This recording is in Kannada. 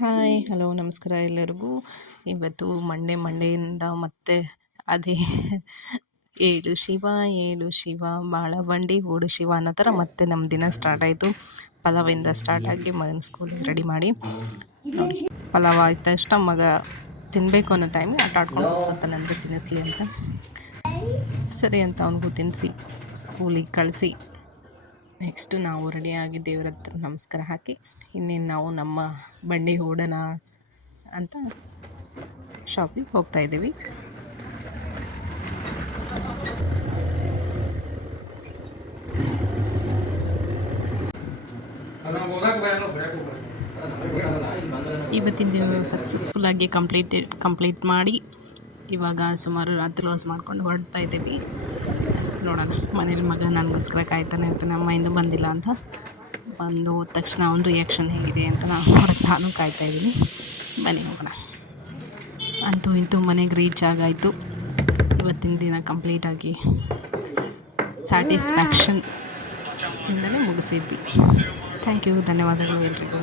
ಹಾಯ್ ಹಲೋ ನಮಸ್ಕಾರ ಎಲ್ಲರಿಗೂ. ಇವತ್ತು ಮಂಡೆಯಿಂದ ಮತ್ತೆ ಅದೇ ಏಳು ಶಿವ ಏಳು ಶಿವ ಬಾಳ ಬಂಡಿ ಓಡು ಶಿವ ಅನ್ನೋ ಥರ ಮತ್ತೆ ನಮ್ಮ ದಿನ ಸ್ಟಾರ್ಟ್ ಆಯಿತು. ಪಲಾವಿಂದ ಸ್ಟಾರ್ಟ್ ಆಗಿ ಮಗನ ಸ್ಕೂಲಿಗೆ ರೆಡಿ ಮಾಡಿ ನೋಡಿ. ಪಲಾವ್ ಆಯ್ತು ತಕ್ಷಣ ಮಗ ತಿನ್ನಬೇಕು ಅನ್ನೋ ಟೈಮಿಗೆ ಆಟ ಆಡ್ಕೊಂಡು ಕೂತ್ಕೊತಾನೆ ಅಂದರೆ ತಿನ್ನಿಸ್ಲಿ ಅಂತ ಸರಿ ಅಂತ ಅವನಿಗೂ ತಿನ್ನಿಸಿ ಸ್ಕೂಲಿಗೆ ಕಳಿಸಿ ನೆಕ್ಸ್ಟ್ ನಾವು ರೆಡಿಯಾಗಿ ದೇವ್ರ ಹತ್ರ ನಮಸ್ಕಾರ ಹಾಕಿ ಇನ್ನೇನು ನಾವು ನಮ್ಮ ಬಂಡಿ ಓಡೋಣ ಅಂತ ಶಾಪಿಗೆ ಹೋಗ್ತಾಯಿದ್ದೀವಿ. ಇವತ್ತಿನ ದಿನ ಸಕ್ಸಸ್ಫುಲ್ಲಾಗಿ ಕಂಪ್ಲೀಟ್ ಮಾಡಿ ಇವಾಗ ಸುಮಾರು ರಾತ್ರಿ ಲಾಸ್ ಮಾಡ್ಕೊಂಡು ಹೊರಡ್ತಾ ಇದ್ದೀವಿ. ನೋಡೋಣ ಮನೇಲಿ ಮಗ ನನಗೋಸ್ಕರ ಕಾಯ್ತಾನೆ ಅಂತ ನಮ್ಮ ಇನ್ನೂ ಬಂದಿಲ್ಲ ಅಂತ. ಬಂದು ಹೋದ ತಕ್ಷಣ ಅವ್ನ ರಿಯಾಕ್ಷನ್ ಹೇಗಿದೆ ಅಂತ ನಾನು ಕಾಯ್ತಾಯಿದ್ದೀನಿ. ಬನ್ನಿ ಹೋಗೋಣ. ಅಂತೂ ಇಂತೂ ಮನೆಗೆ ರೀಚ್ ಆಗಾಯಿತು. ಇವತ್ತಿನ ದಿನ ಕಂಪ್ಲೀಟಾಗಿ ಸ್ಯಾಟಿಸ್ಫ್ಯಾಕ್ಷನ್ ಇಂದಲೇ ಮುಗಿಸಿದ್ವಿ. ಥ್ಯಾಂಕ್ ಯು, ಧನ್ಯವಾದಗಳು ಎಲ್ರಿಗೂ.